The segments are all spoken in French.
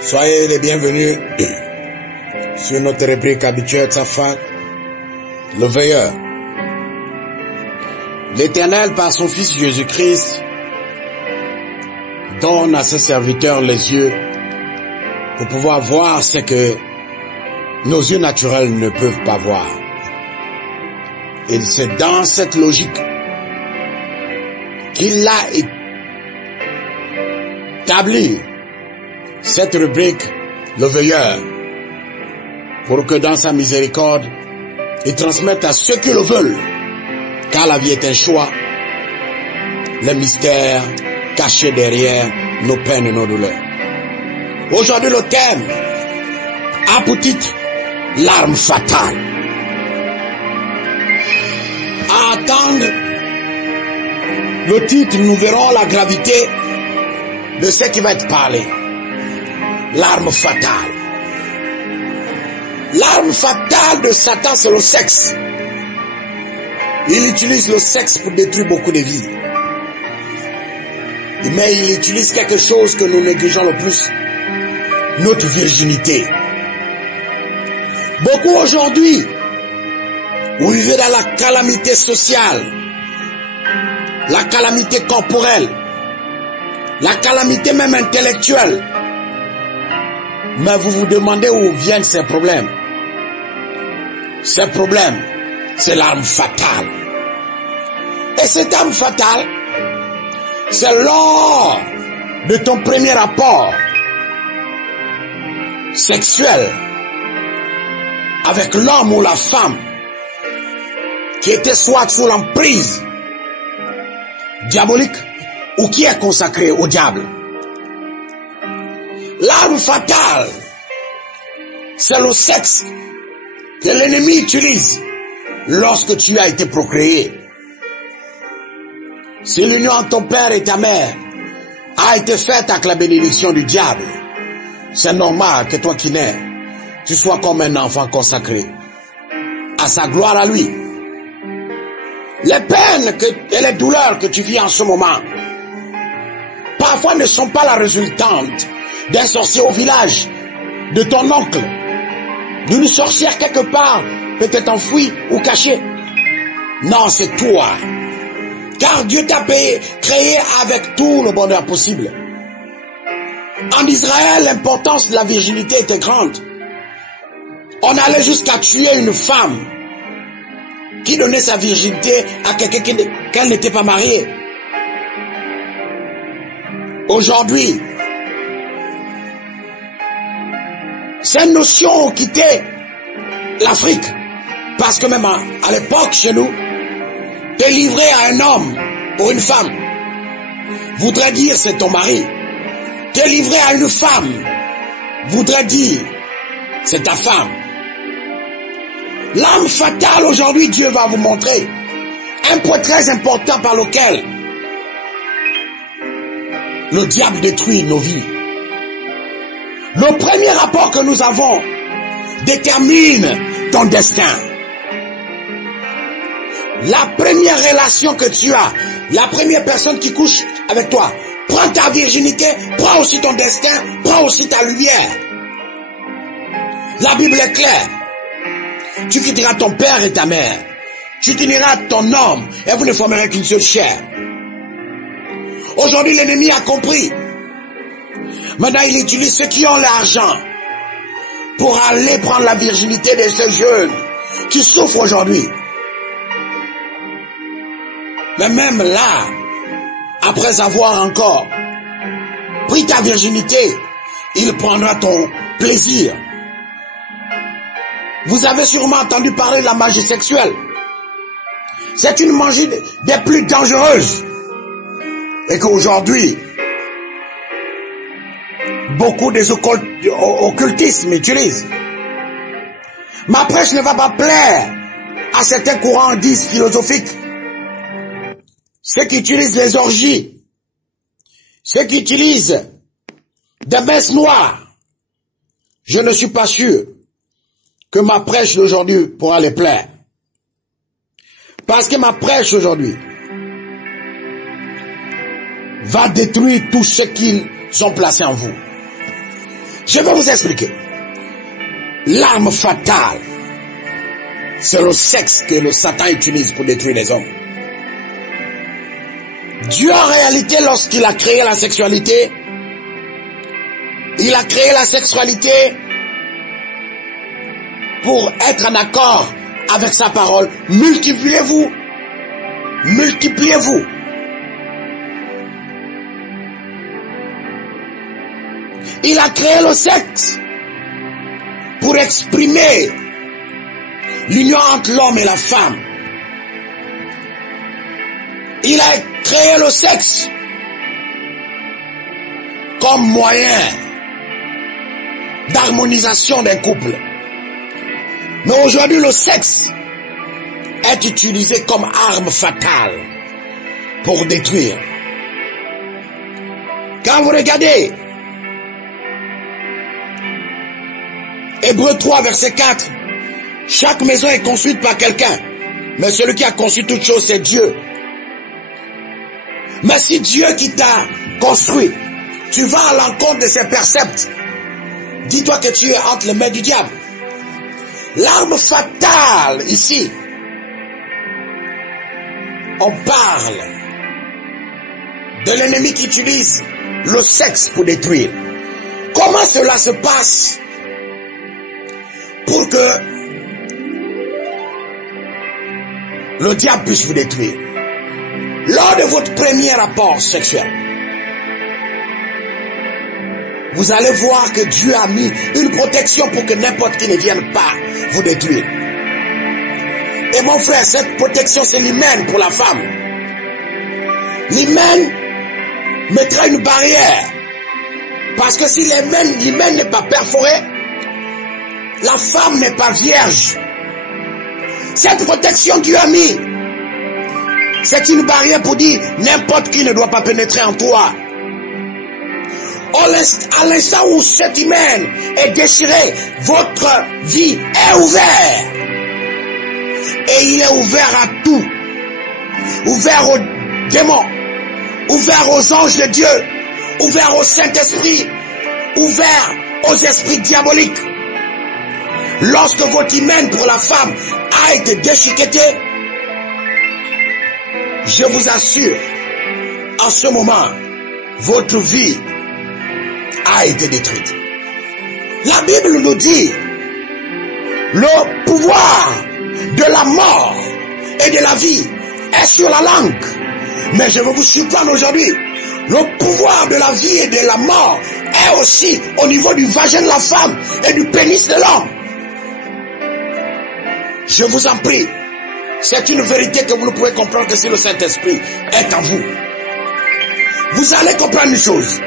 Soyez les bienvenus sur notre rubrique habituelle Tsafat, le veilleur. L'Éternel, par son Fils Jésus-Christ, donne à ses serviteurs les yeux pour pouvoir voir ce que nos yeux naturels ne peuvent pas voir. Et c'est dans cette logique qu'il a établi cette rubrique, le veilleur, pour que dans sa miséricorde, il transmette à ceux qui le veulent, car la vie est un choix, les mystères cachés derrière nos peines et nos douleurs. Aujourd'hui, le thème a pour titre l'arme fatale. À attendre le titre, nous verrons la gravité de ce qui va être parlé. L'arme fatale. L'arme fatale de Satan, c'est le sexe. Il utilise le sexe pour détruire beaucoup de vies. Mais il utilise quelque chose que nous négligeons le plus, notre virginité. Beaucoup aujourd'hui, vous vivez dans la calamité sociale, la calamité corporelle, la calamité même intellectuelle. Mais vous vous demandez où viennent ces problèmes. Ces problèmes, c'est l'arme fatale. Et cette arme fatale, c'est lors de ton premier rapport sexuel avec l'homme ou la femme qui était soit sous l'emprise diabolique ou qui est consacré au diable. L'arme fatale, c'est le sexe que l'ennemi utilise lorsque tu as été procréé. Si l'union entre ton père et ta mère a été faite avec la bénédiction du diable, c'est normal que toi qui nais, tu sois comme un enfant consacré à sa gloire à lui. Les peines et les douleurs que tu vis en ce moment, parfois ne sont pas la résultante d'un sorcier au village, de ton oncle, d'une sorcière quelque part, peut-être enfouie ou cachée. Non, c'est toi. Car Dieu t'a créé avec tout le bonheur possible. En Israël, l'importance de la virginité était grande. On allait jusqu'à tuer une femme qui donnait sa virginité à quelqu'un qu'elle n'était pas mariée. Aujourd'hui, ces notions ont quitté l'Afrique. Parce que même à l'époque, chez nous, te livrer à un homme ou une femme voudrait dire c'est ton mari. Te livrer à une femme voudrait dire c'est ta femme. L'arme fatale aujourd'hui, Dieu va vous montrer un point très important par lequel le diable détruit nos vies. Le premier rapport que nous avons détermine ton destin. La première relation que tu as, la première personne qui couche avec toi, prends ta virginité, prends aussi ton destin, prends aussi ta lumière. La Bible est claire. Tu quitteras ton père et ta mère. Tu t'uniras ton homme et vous ne formerez qu'une seule chair. Aujourd'hui, l'ennemi a compris. Maintenant, il utilise ceux qui ont l'argent pour aller prendre la virginité de ces jeunes qui souffrent aujourd'hui. Mais même là, après avoir encore pris ta virginité, il prendra ton plaisir. Vous avez sûrement entendu parler de la magie sexuelle. C'est une magie des plus dangereuses. Et qu'aujourd'hui, beaucoup des occultismes utilisent. Ma prêche ne va pas plaire à certains courants dits philosophiques. Ceux qui utilisent les orgies, ceux qui utilisent des messes noires. Je ne suis pas sûr que ma prêche d'aujourd'hui pourra les plaire. Parce que ma prêche aujourd'hui va détruire tout ce qui sont placés en vous. Je vais vous expliquer. L'arme fatale, c'est le sexe que le Satan utilise pour détruire les hommes. Dieu, en réalité, lorsqu'il a créé la sexualité, il a créé la sexualité pour être en accord avec sa parole. Multipliez-vous. Multipliez-vous. Il a créé le sexe pour exprimer l'union entre l'homme et la femme. Il a créé le sexe comme moyen d'harmonisation des couples. Mais aujourd'hui, le sexe est utilisé comme arme fatale pour détruire. Quand vous regardez Hébreux 3, verset 4, chaque maison est construite par quelqu'un, mais celui qui a construit toute chose, c'est Dieu. Mais si Dieu qui t'a construit, tu vas à l'encontre de ses préceptes, dis-toi que tu es entre les mains du diable. L'arme fatale ici, on parle de l'ennemi qui utilise le sexe pour détruire. Comment cela se passe pour que le diable puisse vous détruire? Lors de votre premier rapport sexuel, vous allez voir que Dieu a mis une protection pour que n'importe qui ne vienne pas vous détruire. Et mon frère, cette protection, c'est l'hymen pour la femme. L'hymen mettra une barrière. Parce que si l'hymen n'est pas perforé, la femme n'est pas vierge. Cette protection Dieu a mis, c'est une barrière pour dire n'importe qui ne doit pas pénétrer en toi. À l'instant où cet hymen est déchiré, votre vie est ouverte. Et il est ouvert à tout. Ouvert aux démons, ouvert aux anges de Dieu, ouvert au Saint-Esprit, ouvert aux esprits diaboliques. Lorsque votre hymen pour la femme a été déchiqueté, je vous assure, en ce moment, votre vie a été détruite. La Bible nous dit le pouvoir de la mort et de la vie est sur la langue. Mais je veux vous surprendre aujourd'hui. Le pouvoir de la vie et de la mort est aussi au niveau du vagin de la femme et du pénis de l'homme. Je vous en prie, c'est une vérité que vous ne pouvez comprendre que si le Saint-Esprit est en vous. Vous allez comprendre une chose.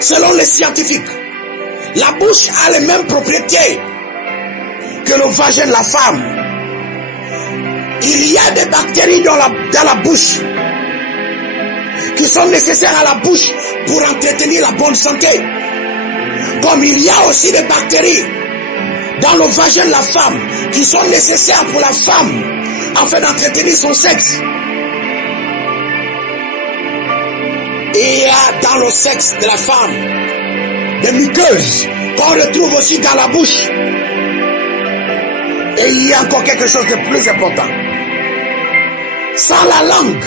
Selon les scientifiques, la bouche a les mêmes propriétés que le vagin de la femme. Il y a des bactéries dans la bouche qui sont nécessaires à la bouche pour entretenir la bonne santé. Comme il y a aussi des bactéries dans le vagin de la femme qui sont nécessaires pour la femme afin d'entretenir son sexe. Et il y a dans le sexe de la femme des muqueuses qu'on retrouve aussi dans la bouche. Et il y a encore quelque chose de plus important. Sans la langue,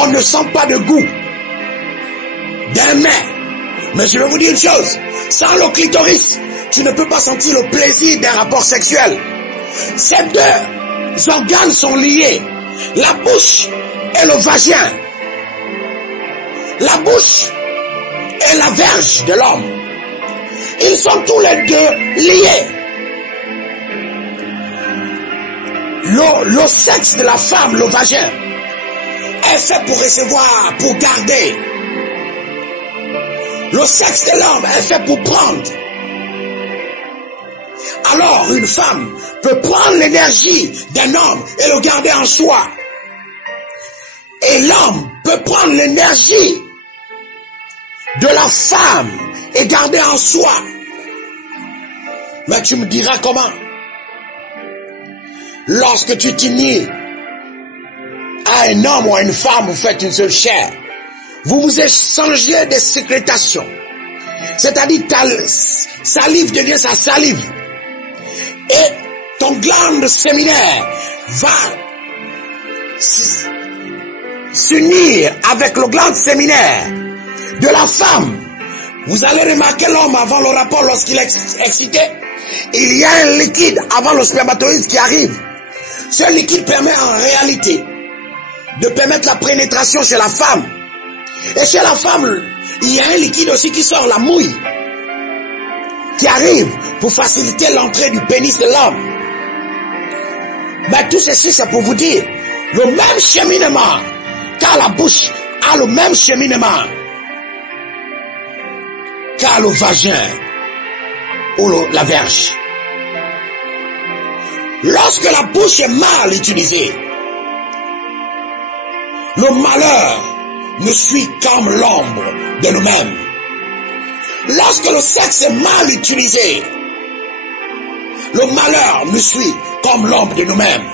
on ne sent pas de goût d'un mets. Mais je vais vous dire une chose. Sans le clitoris, tu ne peux pas sentir le plaisir d'un rapport sexuel. Ces deux organes sont liés. La bouche et le vagin. La bouche et la verge de l'homme. Ils sont tous les deux liés. Le sexe de la femme, le vagin, est fait pour recevoir, pour garder. Le sexe de l'homme est fait pour prendre. Alors une femme peut prendre l'énergie d'un homme et le garder en soi. Et l'homme peut prendre l'énergie de la femme et garder en soi. Mais tu me diras comment? Lorsque tu t'unis à un homme ou à une femme, vous faites une seule chair. Vous vous échangez des sécrétations. C'est-à-dire ta salive devient sa salive. Et ton glande séminaire va s'unir avec le glande séminaire de la femme. Vous allez remarquer l'homme avant le rapport lorsqu'il est excité. Il y a un liquide avant le spermatozoïde qui arrive. Ce liquide permet en réalité de permettre la pénétration chez la femme. Et chez la femme, il y a un liquide aussi qui sort, la mouille, qui arrive pour faciliter l'entrée du pénis de l'homme. Mais tout ceci, c'est pour vous dire, le même cheminement, car la bouche a le même cheminement, car le vagin ou la verge. Lorsque la bouche est mal utilisée, le malheur nous suit comme l'ombre de nous-mêmes. Lorsque le sexe est mal utilisé, le malheur nous suit comme l'ombre de nous-mêmes.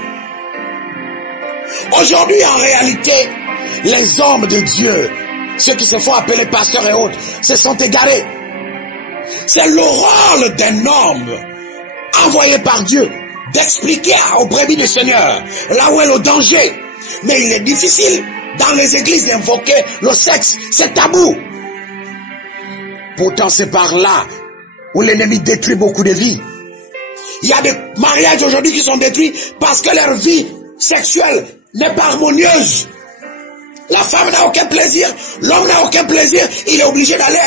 Aujourd'hui, en réalité, les hommes de Dieu, ceux qui se font appeler pasteurs et autres, se sont égarés. C'est le rôle d'un homme envoyé par Dieu d'expliquer aux brebis du Seigneur là où est le danger. Mais il est difficile dans les églises d'invoquer le sexe, c'est tabou. Pourtant, c'est par là où l'ennemi détruit beaucoup de vies. Il y a des mariages aujourd'hui qui sont détruits parce que leur vie sexuelle n'est pas harmonieuse. La femme n'a aucun plaisir, l'homme n'a aucun plaisir, il est obligé d'aller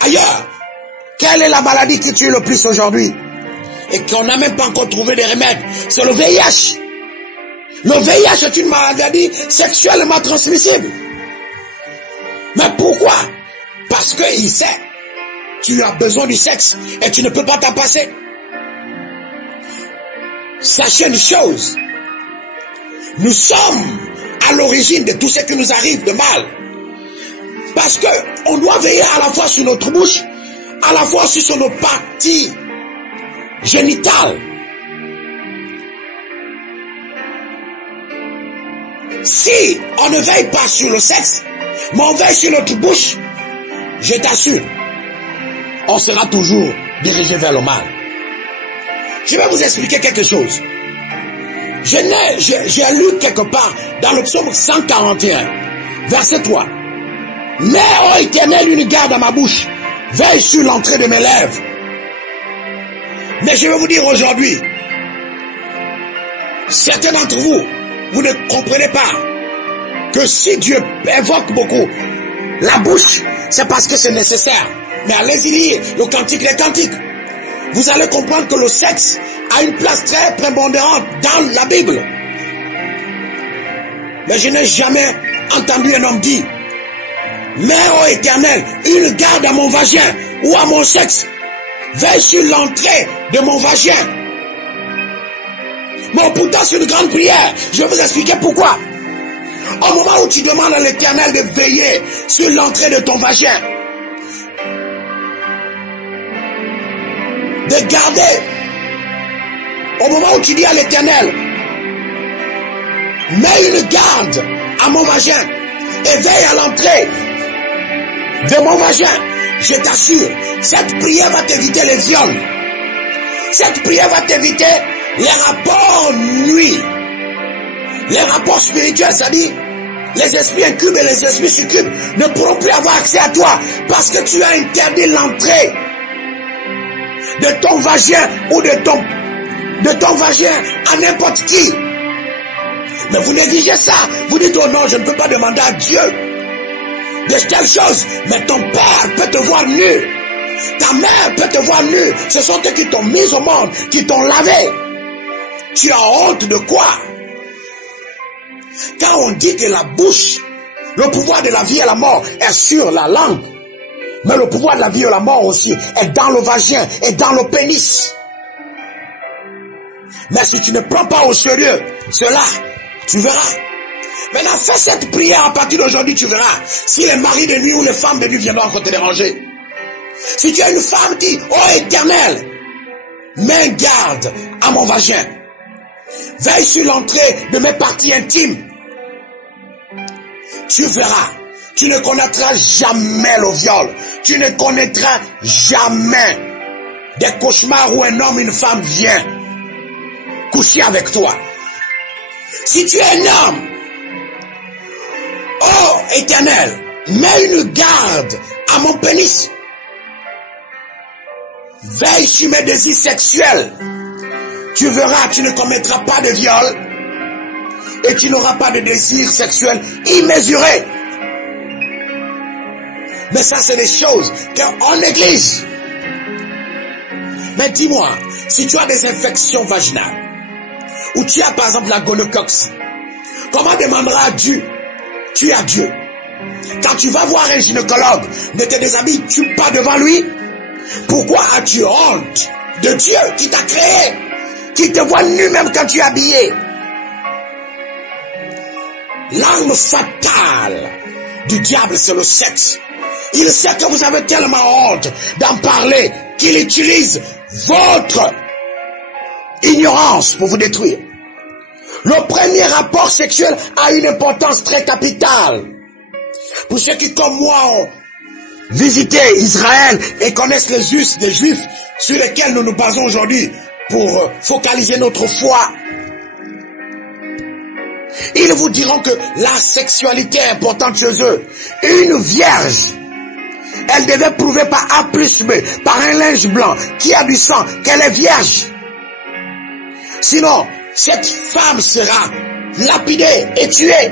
ailleurs. Quelle est la maladie qui tue le plus aujourd'hui et qu'on n'a même pas encore trouvé des remèdes? C'est le VIH. Le VIH est une maladie sexuellement transmissible. Mais pourquoi? Parce qu'il sait, tu as besoin du sexe et tu ne peux pas t'en passer. Sachez une chose, nous sommes à l'origine de tout ce qui nous arrive de mal. Parce que on doit veiller à la fois sur notre bouche, à la fois sur nos parties génitales. Si on ne veille pas sur le sexe, mais on veille sur notre bouche, je t'assure, on sera toujours dirigé vers le mal. Je vais vous expliquer quelque chose. J'ai lu quelque part dans le psaume 141, verset 3. Mais, ô Éternel, une garde à ma bouche, veille sur l'entrée de mes lèvres. Mais je vais vous dire aujourd'hui, certains d'entre vous, vous ne comprenez pas que si Dieu évoque beaucoup la bouche, c'est parce que c'est nécessaire. Mais allez-y lire le cantique des cantiques. Vous allez comprendre que le sexe a une place très prépondérante dans la Bible. Mais je n'ai jamais entendu un homme dire, mais ô Éternel, une garde à mon vagin ou à mon sexe, veille sur l'entrée de mon vagin. Mais pourtant c'est une grande prière. Je vais vous expliquer pourquoi. Au moment où tu demandes à l'Éternel de veiller sur l'entrée de ton vagin, de garder, au moment où tu dis à l'Éternel, mets une garde à mon vagin et veille à l'entrée de mon vagin, je t'assure, cette prière va t'éviter les viols. Cette prière va t'éviter les rapports nuits, les rapports spirituels, c'est-à-dire les esprits incubes et les esprits succubes ne pourront plus avoir accès à toi parce que tu as interdit l'entrée de ton vagin ou de ton vagin à n'importe qui. Mais vous négligez ça. Vous dites, oh non, je ne peux pas demander à Dieu de telle chose. Mais ton père peut te voir nu. Ta mère peut te voir nu. Ce sont eux qui t'ont mis au monde, qui t'ont lavé. Tu as honte de quoi? Quand on dit que la bouche, le pouvoir de la vie et la mort est sur la langue, mais le pouvoir de la vie et la mort aussi est dans le vagin et dans le pénis. Mais si tu ne prends pas au sérieux cela, tu verras. Maintenant, fais cette prière à partir d'aujourd'hui, tu verras. Si les maris de nuit ou les femmes de nuit viendront encore te déranger. Si tu as une femme, dis, oh Éternel, mets garde à mon vagin. Veille sur l'entrée de mes parties intimes. Tu verras tu ne connaîtras jamais le viol. Tu ne connaîtras jamais des cauchemars où un homme, une femme vient coucher avec toi. Si tu es un homme, oh Éternel, mets une garde à mon pénis. Veille sur mes désirs sexuels. Tu verras, tu ne commettras pas de viol et tu n'auras pas de désirs sexuels immesurés. Mais ça, c'est des choses qu'on néglige. Mais dis-moi, si tu as des infections vaginales, ou tu as par exemple la gonocoque, comment demanderas-tu à Dieu? Quand tu vas voir un gynécologue, ne te déshabille-tu pas devant lui? Pourquoi as-tu honte de Dieu qui t'a créé, qui te voit nu même quand tu es habillé? L'arme fatale du diable, c'est le sexe. Il sait que vous avez tellement honte d'en parler qu'il utilise votre ignorance pour vous détruire. Le premier rapport sexuel a une importance très capitale. Pour ceux qui, comme moi, ont visité Israël et connaissent les us des Juifs sur lesquels nous nous basons aujourd'hui pour focaliser notre foi, ils vous diront que la sexualité est importante chez eux. Une vierge, elle devait prouver par A plus B, par un linge blanc qui a du sang, qu'elle est vierge. Sinon, cette femme sera lapidée et tuée.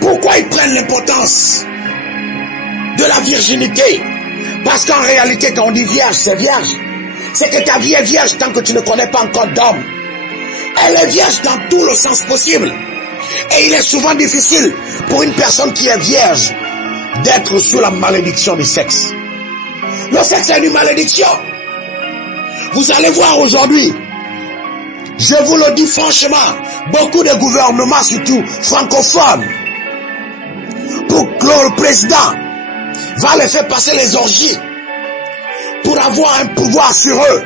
Pourquoi ils prennent l'importance de la virginité? Parce qu'en réalité, quand on dit vierge, c'est vierge. C'est que ta vie est vierge tant que tu ne connais pas encore d'homme. Elle est vierge dans tout le sens possible. Et il est souvent difficile pour une personne qui est vierge d'être sous la malédiction du sexe. Le sexe est une malédiction. Vous allez voir aujourd'hui, je vous le dis franchement, beaucoup de gouvernements, surtout francophones, pour que le président va les faire passer les orgies pour avoir un pouvoir sur eux.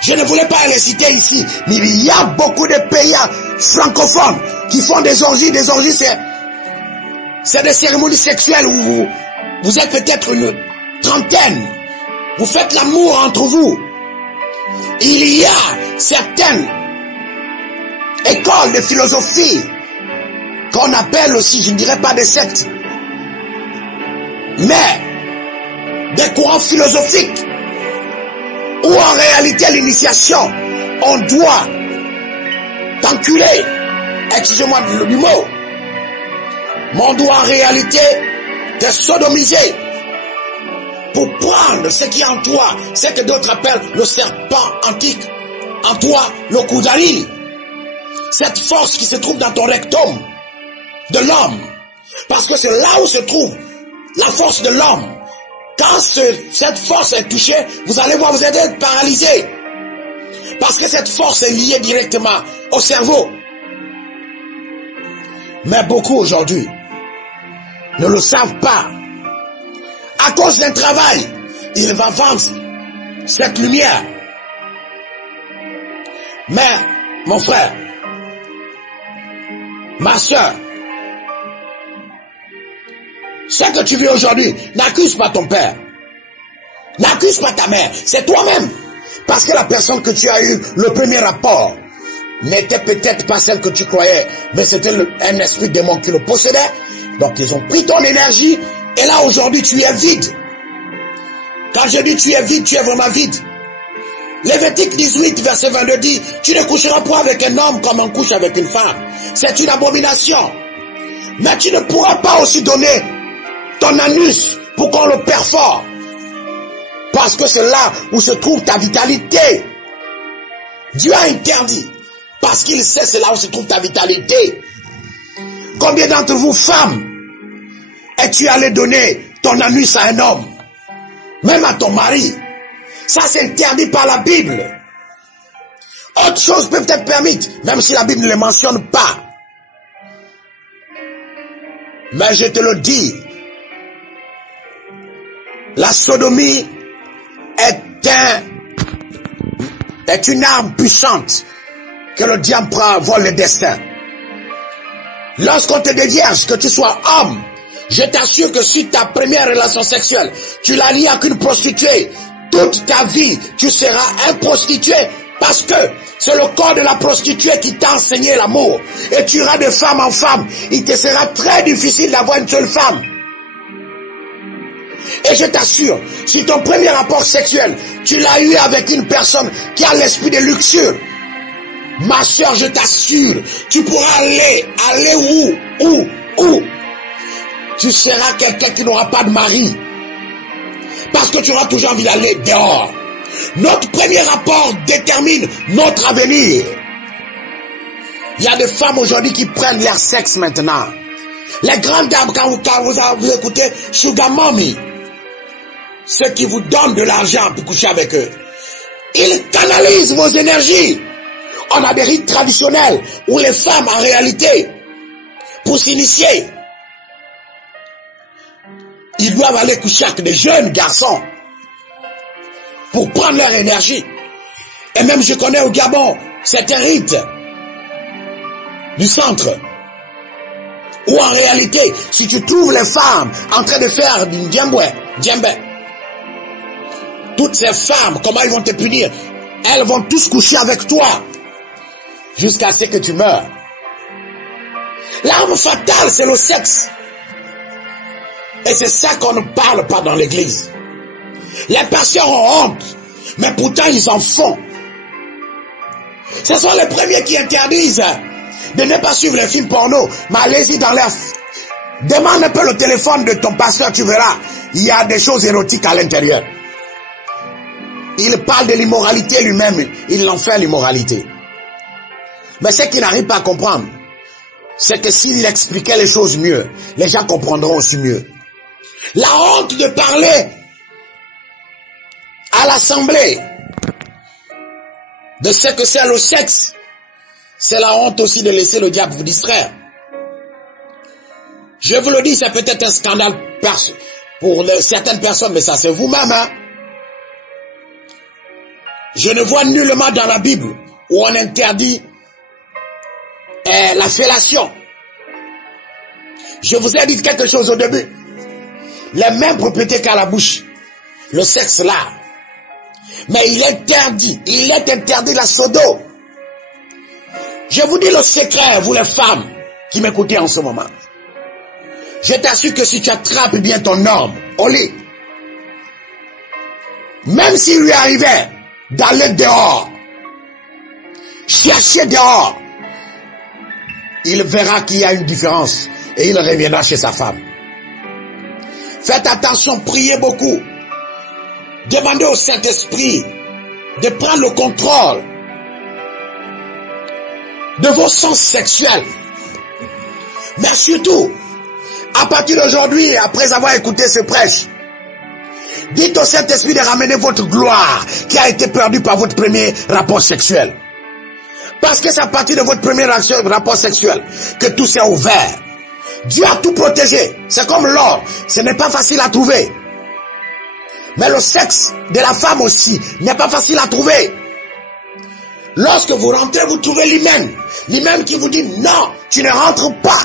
Je ne voulais pas les citer ici, mais il y a beaucoup de pays francophones qui font des orgies. Des orgies, c'est des cérémonies sexuelles où vous êtes peut-être une trentaine. Vous faites l'amour entre vous. Il y a certaines écoles de philosophie qu'on appelle aussi, je ne dirais pas des sectes, mais des courants philosophiques où en réalité l'initiation, on doit t'enculer, excusez-moi du mot, mais on doit en réalité te sodomiser pour prendre ce qui est en toi, ce que d'autres appellent le serpent antique, en toi le Kundalini, cette force qui se trouve dans ton rectum de l'homme, parce que c'est là où se trouve la force de l'homme. Quand cette force est touchée, vous allez voir, vous êtes paralysé. Parce que cette force est liée directement au cerveau. Mais beaucoup aujourd'hui ne le savent pas. À cause d'un travail, il va vendre cette lumière. Mais, mon frère, ma soeur, ce que tu vis aujourd'hui, n'accuse pas ton père. N'accuse pas ta mère. C'est toi-même. Parce que la personne que tu as eu le premier rapport n'était peut-être pas celle que tu croyais, mais c'était un esprit démon qui le possédait. Donc ils ont pris ton énergie et là aujourd'hui tu es vide. Quand je dis tu es vide, tu es vraiment vide. Lévitique 18 verset 22 dit, tu ne coucheras pas avec un homme comme on couche avec une femme. C'est une abomination. Mais tu ne pourras pas aussi donner ton anus pour qu'on le perfore. Parce que c'est là où se trouve ta vitalité. Dieu a interdit. Parce qu'il sait c'est là où se trouve ta vitalité. Combien d'entre vous, femmes, es-tu allé donner ton anus à un homme? Même à ton mari. Ça c'est interdit par la Bible. Autre chose peut être permise, même si la Bible ne les mentionne pas. Mais je te le dis, la sodomie est une arme puissante que le diable prend à vol le destin. Lorsqu'on te dévierge, que tu sois homme, je t'assure que si ta première relation sexuelle, tu l'as liée avec une prostituée, toute ta vie, tu seras un prostitué parce que c'est le corps de la prostituée qui t'a enseigné l'amour. Et tu iras de femme en femme. Il te sera très difficile d'avoir une seule femme. Et je t'assure, si ton premier rapport sexuel, tu l'as eu avec une personne qui a l'esprit de luxure, ma soeur, je t'assure, tu pourras aller où? Tu seras quelqu'un qui n'aura pas de mari. Parce que tu auras toujours envie d'aller dehors. Notre premier rapport détermine notre avenir. Il y a des femmes aujourd'hui qui prennent leur sexe maintenant. Les grandes dames, quand vous avez écouté Sugar Mommy, ceux qui vous donnent de l'argent pour coucher avec eux, ils canalisent vos énergies. On a des rites traditionnels où les femmes, en réalité, pour s'initier, ils doivent aller coucher avec des jeunes garçons pour prendre leur énergie. Et même je connais au Gabon, c'est un rite du centre où en réalité, si tu trouves les femmes en train de faire du djembé, toutes ces femmes, comment ils vont te punir? Elles vont tous coucher avec toi jusqu'à ce que tu meurs. L'arme fatale, c'est le sexe. Et c'est ça qu'on ne parle pas dans l'église. Les pasteurs ont honte, mais pourtant ils en font. Ce sont les premiers qui interdisent de ne pas suivre les films porno, mais allez-y dans l'air. Demande un peu le téléphone de ton pasteur, tu verras, il y a des choses érotiques à l'intérieur. Il parle de l'immoralité lui-même, il en fait l'immoralité. Mais ce qu'il n'arrive pas à comprendre, c'est que s'il expliquait les choses mieux, les gens comprendront aussi mieux. La honte de parler à l'assemblée de ce que c'est le sexe, c'est la honte aussi de laisser le diable vous distraire. Je vous le dis, c'est peut-être un scandale pour certaines personnes, mais ça c'est vous-même. Hein? Je ne vois nullement dans la Bible où on interdit la fellation. Je vous ai dit quelque chose au début. Les mêmes propriétés qu'à la bouche. Le sexe là. Mais il est interdit la sodo. Je vous dis le secret, vous les femmes qui m'écoutez en ce moment. Je t'assure que si tu attrapes bien ton homme au lit, même s'il lui arrivait d'aller dehors, chercher dehors, il verra qu'il y a une différence et il reviendra chez sa femme. Faites attention, priez beaucoup. Demandez au Saint-Esprit de prendre le contrôle de vos sens sexuels. Mais surtout, à partir d'aujourd'hui, après avoir écouté ce prêche, dites au Saint-Esprit de ramener votre gloire qui a été perdue par votre premier rapport sexuel. Parce que c'est à partir de votre premier rapport sexuel que tout s'est ouvert. Dieu a tout protégé. C'est comme l'or. Ce n'est pas facile à trouver. Mais le sexe de la femme aussi n'est pas facile à trouver. Lorsque vous rentrez, vous trouvez l'hymen. L'hymen qui vous dit non, tu ne rentres pas.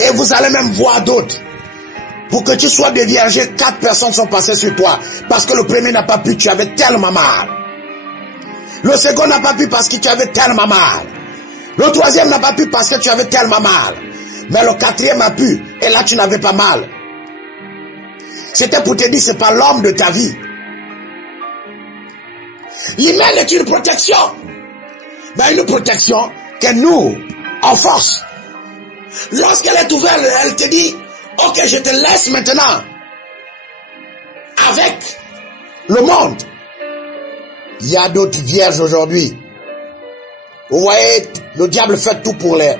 Et vous allez même voir d'autres. Pour que tu sois déviergé, 4 personnes sont passées sur toi. Parce que le premier n'a pas pu, tu avais tellement mal. Le second n'a pas pu parce que tu avais tellement mal. Le troisième n'a pas pu parce que tu avais tellement mal. Mais le quatrième a pu. Et là, tu n'avais pas mal. C'était pour te dire, c'est pas l'homme de ta vie. L'hymen est une protection. Mais une protection que nous, en force. Lorsqu'elle est ouverte, elle te dit, ok, je te laisse maintenant. Avec le monde. Il y a d'autres vierges aujourd'hui. Vous voyez, le diable fait tout pour les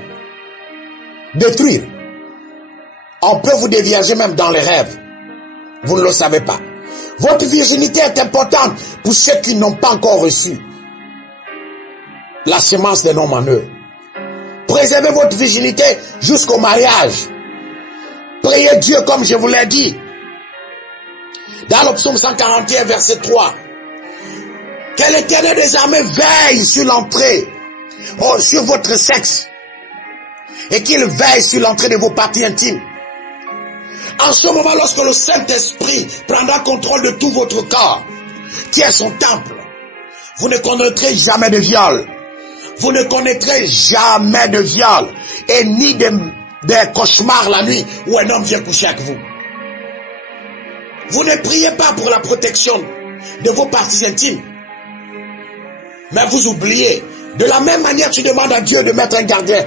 détruire. On peut vous dévierger même dans les rêves. Vous ne le savez pas. Votre virginité est importante pour ceux qui n'ont pas encore reçu la semence des noms en eux. Préservez votre virginité jusqu'au mariage. Priez Dieu comme je vous l'ai dit. Dans le psaume 141, verset 3. Que l'Éternel des armées veille sur l'entrée sur votre sexe et qu'il veille sur l'entrée de vos parties intimes. En ce moment, lorsque le Saint-Esprit prendra contrôle de tout votre corps, qui est son temple, vous ne connaîtrez jamais de viol. Vous ne connaîtrez jamais de viol et ni des cauchemars la nuit où un homme vient coucher avec vous. Vous ne priez pas pour la protection de vos parties intimes. Mais vous oubliez. De la même manière, tu demandes à Dieu de mettre un gardien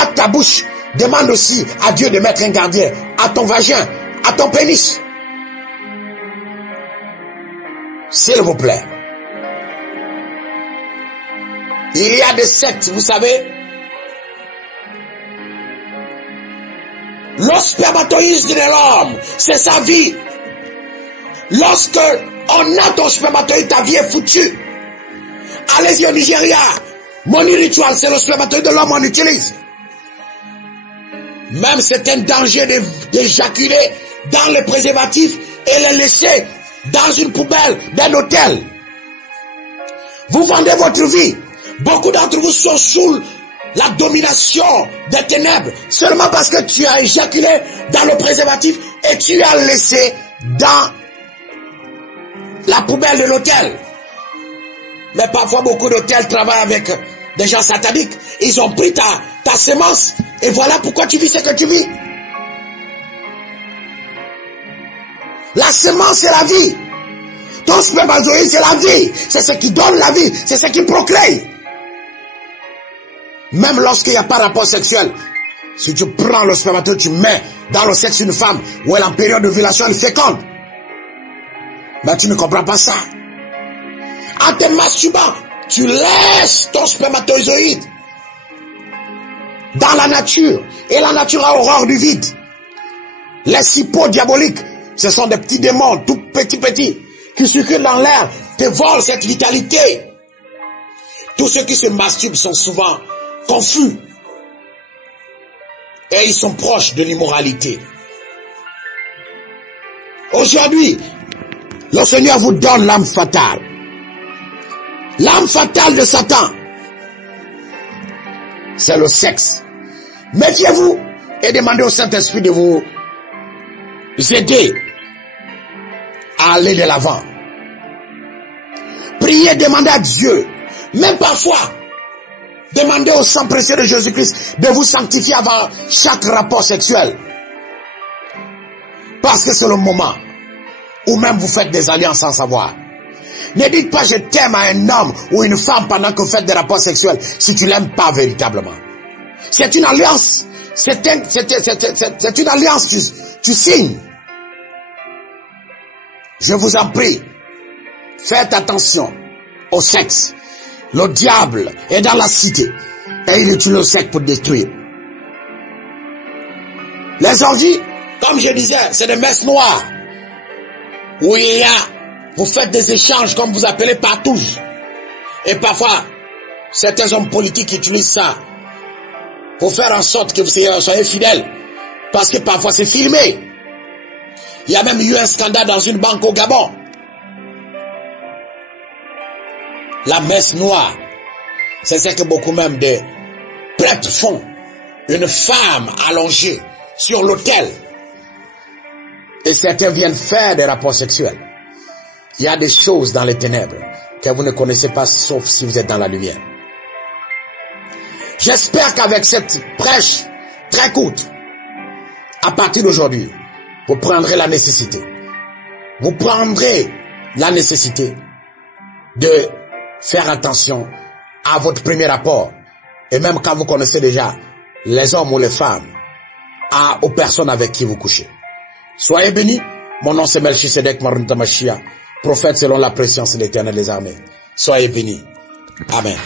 à ta bouche. Demande aussi à Dieu de mettre un gardien à ton vagin, à ton pénis. S'il vous plaît. Il y a des sectes, vous savez. Le spermatozoïde de l'homme, c'est sa vie. Lorsque on a ton spermatozoïde, ta vie est foutue. Allez-y au Nigeria. Money ritual, c'est le spermatozoïde de l'homme qu'on utilise. Même c'est un danger d'éjaculer dans les préservatifs et les laisser dans une poubelle d'un hôtel. Vous vendez votre vie. Beaucoup d'entre vous sont sous la domination des ténèbres seulement parce que tu as éjaculé dans le préservatif et tu as laissé dans la poubelle de l'hôtel. Mais parfois beaucoup d'hôtels travaillent avec des gens sataniques. Ils ont pris ta semence et voilà pourquoi tu vis ce que tu vis. La semence c'est la vie. Ton spermatozoïde c'est la vie. C'est ce qui donne la vie. C'est ce qui procrée. Même lorsqu'il n'y a pas de rapport sexuel, si tu prends le spermatozoïde, tu mets dans le sexe d'une femme où elle est en période de violation, elle féconde. Mais tu ne comprends pas ça. En te masturbant, tu laisses ton spermatozoïde dans la nature. Et la nature a horreur du vide. Les cipots diaboliques, ce sont des petits démons, tout petits, qui circulent dans l'air, te volent cette vitalité. Tous ceux qui se masturbent sont souvent confus. Et ils sont proches de l'immoralité. Aujourd'hui, le Seigneur vous donne l'âme fatale. L'âme fatale de Satan, c'est le sexe. Méfiez-vous et demandez au Saint-Esprit de vous aider à aller de l'avant. Priez, demandez à Dieu. Même parfois, demandez au sang précieux de Jésus-Christ de vous sanctifier avant chaque rapport sexuel. Parce que c'est le moment où même vous faites des alliances sans savoir. Ne dites pas je t'aime à un homme ou une femme pendant que vous faites des rapports sexuels si tu l'aimes pas véritablement. C'est une alliance. C'est une alliance. Tu signes. Je vous en prie. Faites attention au sexe. Le diable est dans la cité et il utilise le sexe pour détruire. Les orgies, comme je disais, c'est des messes noires où il y a, vous faites des échanges comme vous appelez partouze. Et parfois, certains hommes politiques utilisent ça pour faire en sorte que vous soyez fidèles. Parce que parfois c'est filmé. Il y a même eu un scandale dans une banque au Gabon. La messe noire, c'est ce que beaucoup même de prêtres font. Une femme allongée sur l'autel. Et certains viennent faire des rapports sexuels. Il y a des choses dans les ténèbres que vous ne connaissez pas sauf si vous êtes dans la lumière. J'espère qu'avec cette prêche très courte, à partir d'aujourd'hui, vous prendrez la nécessité. Vous prendrez la nécessité de faire attention à votre premier rapport. Et même quand vous connaissez déjà les hommes ou les femmes, aux personnes avec qui vous couchez. Soyez bénis. Mon nom c'est Melchisedek Marunta Machia, prophète selon la préscience de l'Éternel des armées. Soyez bénis. Amen.